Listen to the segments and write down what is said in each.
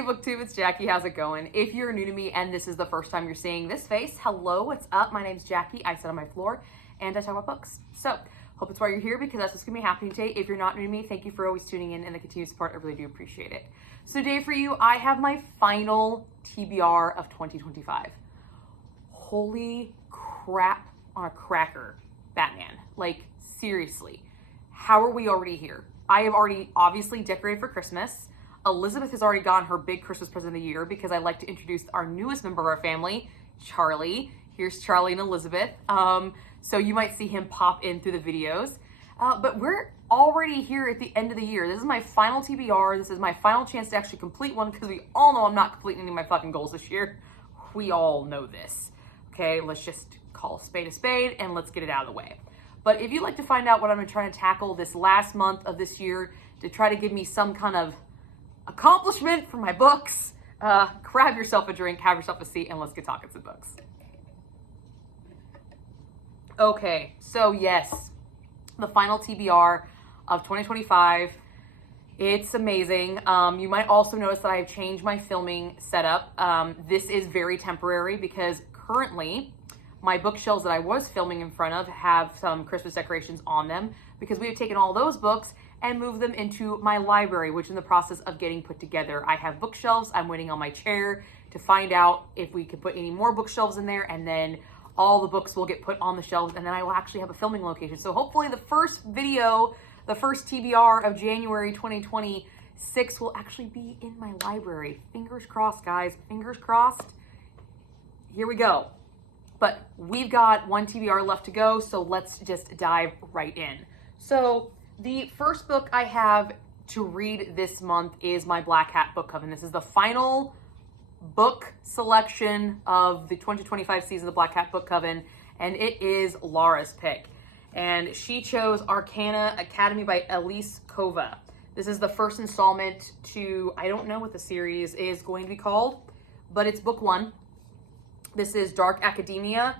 Hey BookTube, it's Jackie. How's it going? If you're new to me and this is the first time you're seeing this face, hello, what's up? My name's Jackie. I sit on my floor and I talk about books. So, hope it's why you're here because that's what's gonna be happening today. If you're not new to me, thank you for always tuning in and the continued support. I really do appreciate it. So today for you, I have my final TBR of 2025. Holy crap on a cracker, Batman. Like, seriously, how are we already here? I have already obviously decorated for Christmas. Elizabeth has already gotten her big Christmas present of the year because I like to introduce our newest member of our family, Charlie. Here's Charlie and Elizabeth. So you might see him pop in through the videos. But we're already here at the end of the year. This is my final TBR. This is my final chance to actually complete one because we all know I'm not completing any of my fucking goals this year. We all know this. Okay, let's just call a spade and let's get it out of the way. But if you'd like to find out what I'm trying to tackle this last month of this year to try to give me some kind of accomplishment for my books, grab yourself a drink, have yourself a seat, and let's get talking some books. Okay, so yes, the final TBR of 2025. It's amazing. You might also notice that I have changed my filming setup. This is very temporary because currently my bookshelves that I was filming in front of have some Christmas decorations on them because we have taken all those books and moved them into my library, which is in the process of getting put together. I have bookshelves. I'm waiting on my chair to find out if we could put any more bookshelves in there, and then all the books will get put on the shelves, and then I will actually have a filming location. So hopefully the first video, the first TBR of January 2026 will actually be in my library. Fingers crossed, guys. Fingers crossed. Here we go. But we've got one TBR left to go, so let's just dive right in. So the first book I have to read this month is my Black Hat Book Coven. This is the final book selection of the 2025 season of the Black Hat Book Coven, and it is Laura's pick. And she chose Arcana Academy by Elise Kova. This is the first installment to, I don't know what the series is going to be called, but it's book one. This is Dark Academia.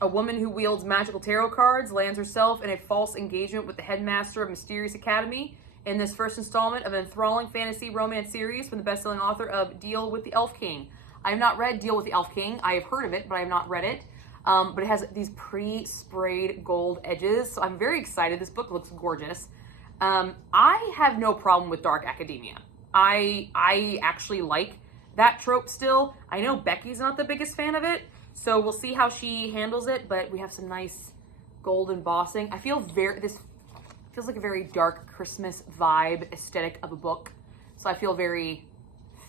A woman who wields magical tarot cards lands herself in a false engagement with the headmaster of Mysterious Academy in this first installment of an enthralling fantasy romance series from the best-selling author of Deal with the Elf King. I have not read Deal with the Elf King. I have heard of it, but I have not read it. But it has these pre-sprayed gold edges, so I'm very excited. This book looks gorgeous. I have no problem with Dark Academia. I actually like that trope still. I know Becky's not the biggest fan of it, so we'll see how she handles it, but we have some nice gold embossing. I feel this feels like a very dark Christmas vibe aesthetic of a book, so I feel very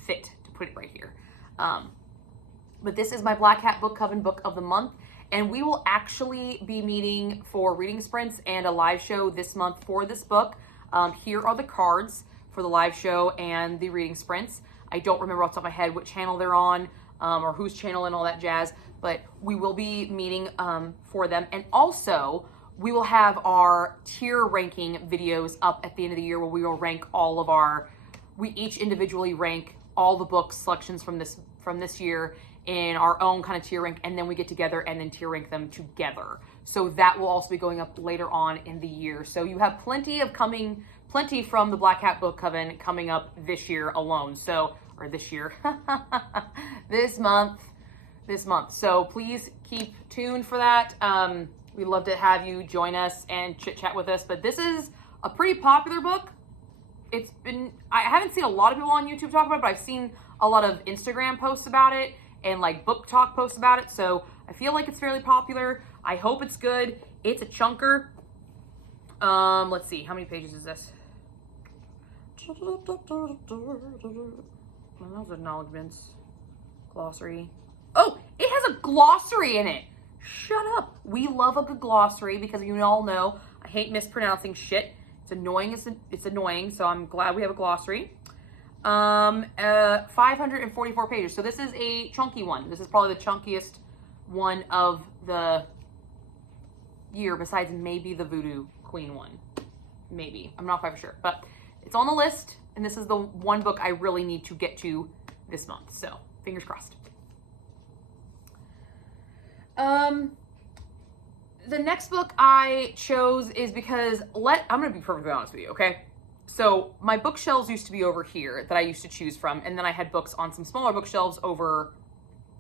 fit to put it right here. But this is my Black Hat Book Coven book of the month, and we will actually be meeting for reading sprints and a live show this month for this book. Here are the cards for the live show and the reading sprints. I don't remember off the top of my head what channel they're on, or whose channel and all that jazz, but we will be meeting for them. And also, we will have our tier ranking videos up at the end of the year where we will rank all of we each individually rank all the book selections from this year in our own kind of tier rank, and then we get together and then tier rank them together. So that will also be going up later on in the year. So you have plenty from the Black Hat Book Coven coming up this year alone. So, or this year, this month. So please keep tuned for that. We'd love to have you join us and chit chat with us. But this is a pretty popular book. I haven't seen a lot of people on YouTube talk about it, but I've seen a lot of Instagram posts about it and like book talk posts about it. So I feel like it's fairly popular. I hope it's good. It's a chunker. Let's see, how many pages is this? Those acknowledgements. Glossary. Oh, it has a glossary in it. Shut up. We love a good glossary because you all know I hate mispronouncing shit. It's annoying. It's annoying. So I'm glad we have a glossary. 544 pages. So this is a chunky one. This is probably the chunkiest one of the year besides maybe the Voodoo Queen one. Maybe. I'm not quite sure. But it's on the list. And this is the one book I really need to get to this month. So fingers crossed. The next book I chose is because I'm going to be perfectly honest with you, okay? So my bookshelves used to be over here that I used to choose from, and then I had books on some smaller bookshelves over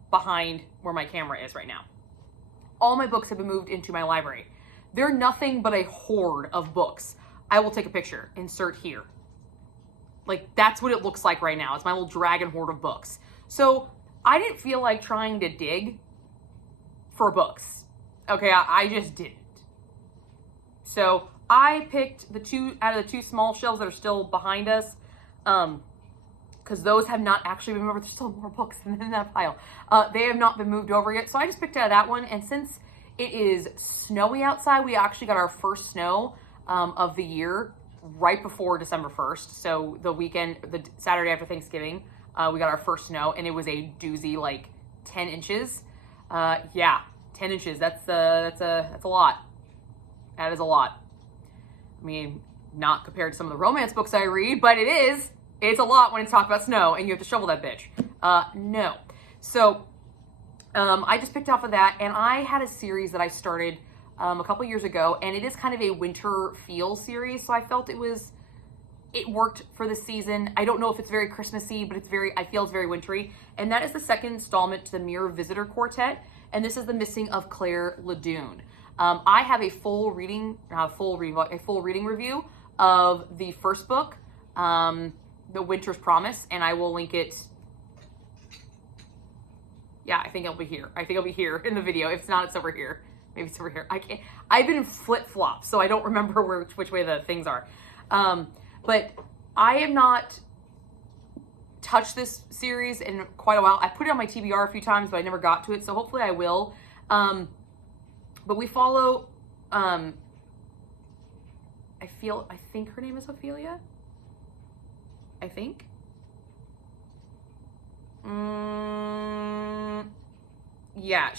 behind where my camera is right now. All my books have been moved into my library. They're nothing but a horde of books. I will take a picture, insert here. Like, that's what it looks like right now. It's my little dragon horde of books. So I didn't feel like trying to dig for books. Okay, I just didn't. So I picked the two out of the two small shelves that are still behind us, because those have not actually been moved over. There's still more books in that pile. They have not been moved over yet. So I just picked out of that one. And since it is snowy outside, we actually got our first snow of the year right before December 1st. So the weekend, the Saturday after Thanksgiving, we got our first snow, and it was a doozy, like 10 inches. Yeah, 10 inches. That's a lot. That is a lot. I mean, not compared to some of the romance books I read, but it is. It's a lot when it's talked about snow and you have to shovel that bitch. No. So I just picked off of that, and I had a series that I started a couple years ago, and it is kind of a winter feel series. So I felt it worked for the season. I don't know if it's very Christmassy, but I feel it's very wintry. And that is the second installment to the Mirror Visitor Quartet. And this is The Missing of Claire Ledune. I have a full reading review of the first book, The Winter's Promise, and I will link it. Yeah, I think it'll be here. It'll be here in the video. If it's not, it's over here. Maybe it's over here. I've been in flip-flops, so I don't remember which way the things are. But I have not touched this series in quite a while. I put it on my TBR a few times, but I never got to it, so hopefully I will. But we follow, I think her name is Ophelia. I think. Yeah,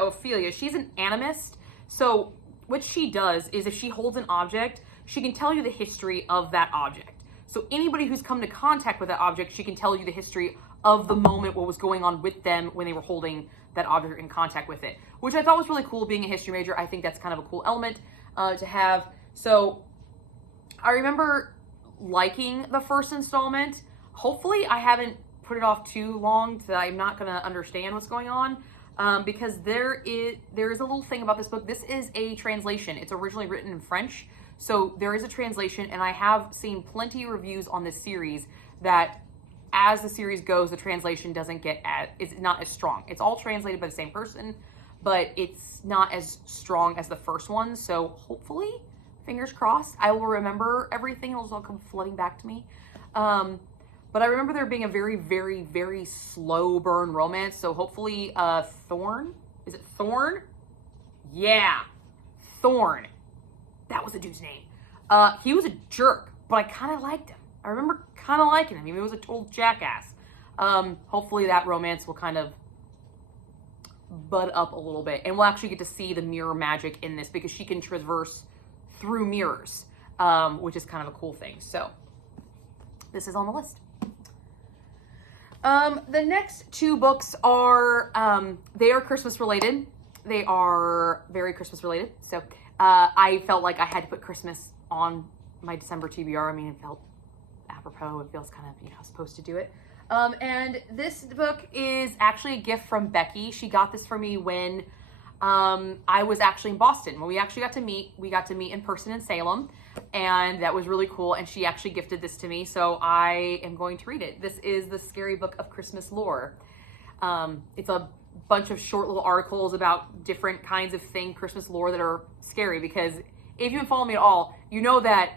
Ophelia. She's an animist. So what she does is if she holds an object, she can tell you the history of that object. So anybody who's come to contact with that object, she can tell you the history of the moment, what was going on with them when they were holding that object in contact with it, which I thought was really cool. Being a history major, I think that's kind of a cool element to have. So I remember liking the first installment. Hopefully I haven't put it off too long that I'm not going to understand what's going on, because there is a little thing about this book. This is a translation. It's originally written in French, so there is a translation, and I have seen plenty of reviews on this series that as the series goes, the translation is not as strong. It's all translated by the same person, but it's not as strong as the first one. So hopefully, fingers crossed, I will remember everything. It'll all come flooding back to me. But I remember there being a very, very, very slow burn romance. So hopefully, Thorn. Is it Thorn? Yeah, Thorn. That was the dude's name. He was a jerk, but I kind of liked him. I remember kind of liking him. He was a total jackass. Hopefully that romance will kind of bud up a little bit, and we'll actually get to see the mirror magic in this, because she can traverse through mirrors, which is kind of a cool thing. So this is on the list. The next two books are, they are Christmas related. They are very Christmas related. So I felt like I had to put Christmas on my December TBR. I mean, it felt apropos. It feels kind of, supposed to do it. And this book is actually a gift from Becky. She got this for me when I was actually in Boston. When we actually got to meet, in person in Salem, and that was really cool. And she actually gifted this to me, so I am going to read it. This is The Scary Book of Christmas Lore. It's a bunch of short little articles about different kinds of Christmas lore that are scary, because if you've been following me at all, you know that,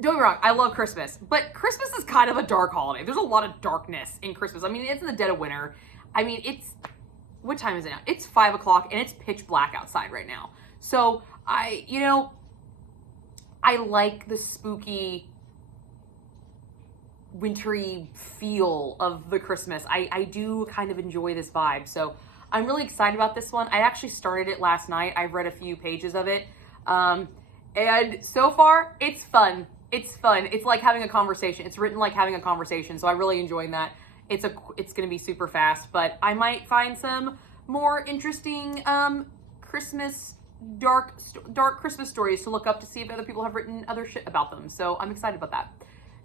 don't get me wrong, I love Christmas, but Christmas is kind of a dark holiday. There's a lot of darkness in Christmas. I mean, it's in the dead of winter. I mean, what time is it now? It's 5 o'clock and it's pitch black outside right now. So I like the spooky, wintry feel of the Christmas. I do kind of enjoy this vibe. So I'm really excited about this one. I actually started it last night. I've read a few pages of it. And so far, it's fun. It's fun. It's like having a conversation. It's written like having a conversation. So I'm really enjoying that. It's going to be super fast, but I might find some more interesting Christmas dark Christmas stories to look up to see if other people have written other shit about them. So I'm excited about that.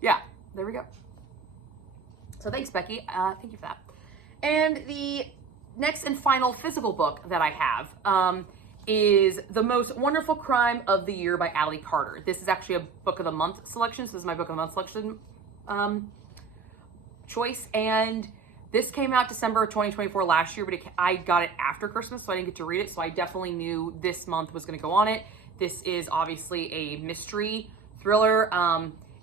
Yeah, there we go. So thanks, Becky. Thank you for that. And the next and final physical book that I have is The Most Wonderful Crime of the Year by Allie Carter. This is actually a book of the month selection. So this is my book of the month selection choice. And this came out December of 2024 last year, but I got it after Christmas, so I didn't get to read it. So I definitely knew this month was going to go on it. This is obviously a mystery thriller.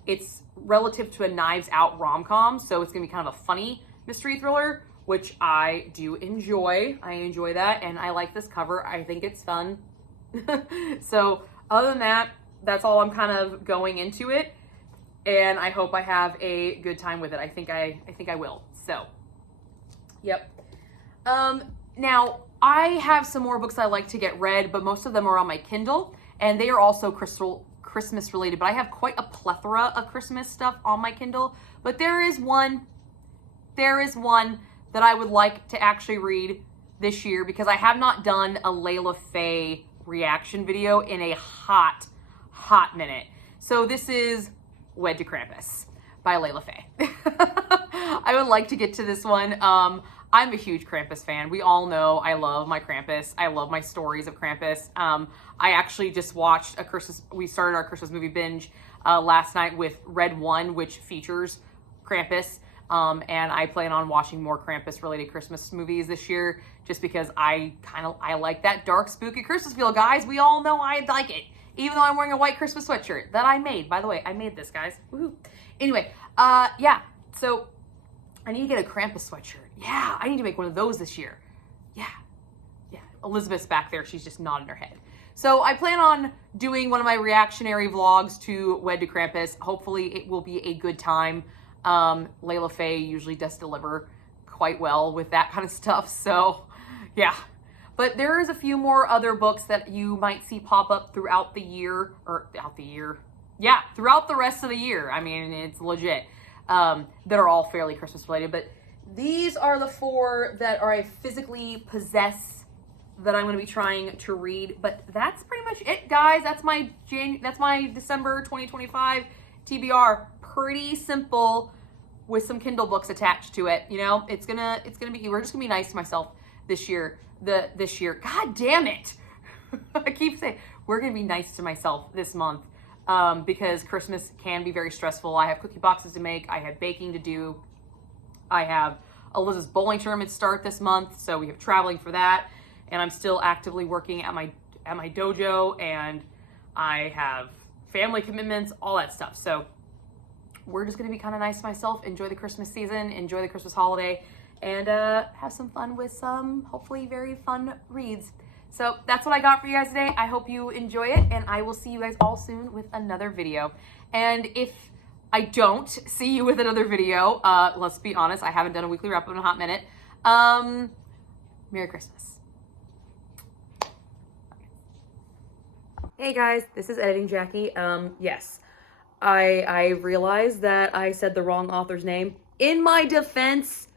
It's relative to a Knives Out rom-com, so it's going to be kind of a funny mystery thriller, which I do enjoy. I enjoy that, and I like this cover. I think it's fun. So other than that, that's all I'm kind of going into it, and I hope I have a good time with it. I think I will. So, yep. Now I have some more books I like to get read, but most of them are on my Kindle, and they are also Christmas related, but I have quite a plethora of Christmas stuff on my Kindle. But there is one that I would like to actually read this year, because I have not done a Layla Faye reaction video in a hot minute. So this is Wed to Krampus by Layla Faye. I would like to get to this one. I'm a huge Krampus fan. We all know I love my Krampus. I love my stories of Krampus. I actually just watched we started our Christmas movie binge last night with Red 1, which features Krampus. And I plan on watching more Krampus related Christmas movies this year, just because I like that dark, spooky Christmas feel, guys. We all know I like it, even though I'm wearing a white Christmas sweatshirt that I made. By the way, I made this, guys. Woohoo. Anyway, yeah, so I need to get a Krampus sweatshirt. Yeah, I need to make one of those this year. Yeah. Elizabeth's back there. She's just nodding her head. So I plan on doing one of my reactionary vlogs to Wed to Krampus. Hopefully it will be a good time. Layla Faye usually does deliver quite well with that kind of stuff. So yeah, but there is a few more other books that you might see pop up throughout the year, Yeah, throughout the rest of the year. I mean, it's legit. That are all fairly Christmas related, but these are the 4 that I physically possess that I'm going to be trying to read. But that's pretty much it, guys. That's my December 2025 TBR. Pretty simple, with some Kindle books attached to it. You know, we're just gonna be nice to myself this year. God damn it. I keep saying we're gonna be nice to myself this month, because Christmas can be very stressful. I have cookie boxes to make. I have baking to do. I have Elizabeth's bowling tournament start this month, so we have traveling for that. And I'm still actively working at my dojo, and I have family commitments, all that stuff. So we're just going to be kind of nice to myself, enjoy the Christmas season, enjoy the Christmas holiday, and have some fun with some hopefully very fun reads. So that's what I got for you guys today. I hope you enjoy it, and I will see you guys all soon with another video. And if I don't see you with another video, let's be honest, I haven't done a weekly wrap up in a hot minute. Merry Christmas. Hey guys, this is Editing Jackie. Yes, I realized that I said the wrong author's name. In my defense,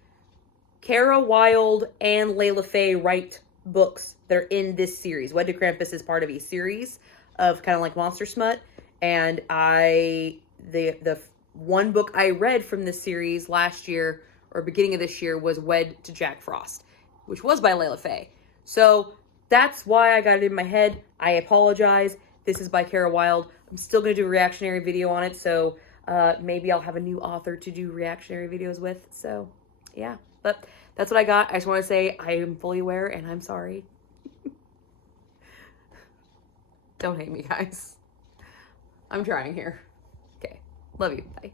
Kara Wilde and Layla Faye write books that are in this series. Wed to Krampus is part of a series of kind of like monster smut, and the one book I read from this series last year or beginning of this year was Wed to Jack Frost, which was by Layla Faye. So that's why I got it in my head. I apologize. This is by Kara Wilde. I'm still going to do a reactionary video on it, so maybe I'll have a new author to do reactionary videos with. So yeah, but that's what I got. I just want to say I am fully aware, and I'm sorry. Don't hate me, guys. I'm trying here. Okay. Love you. Bye.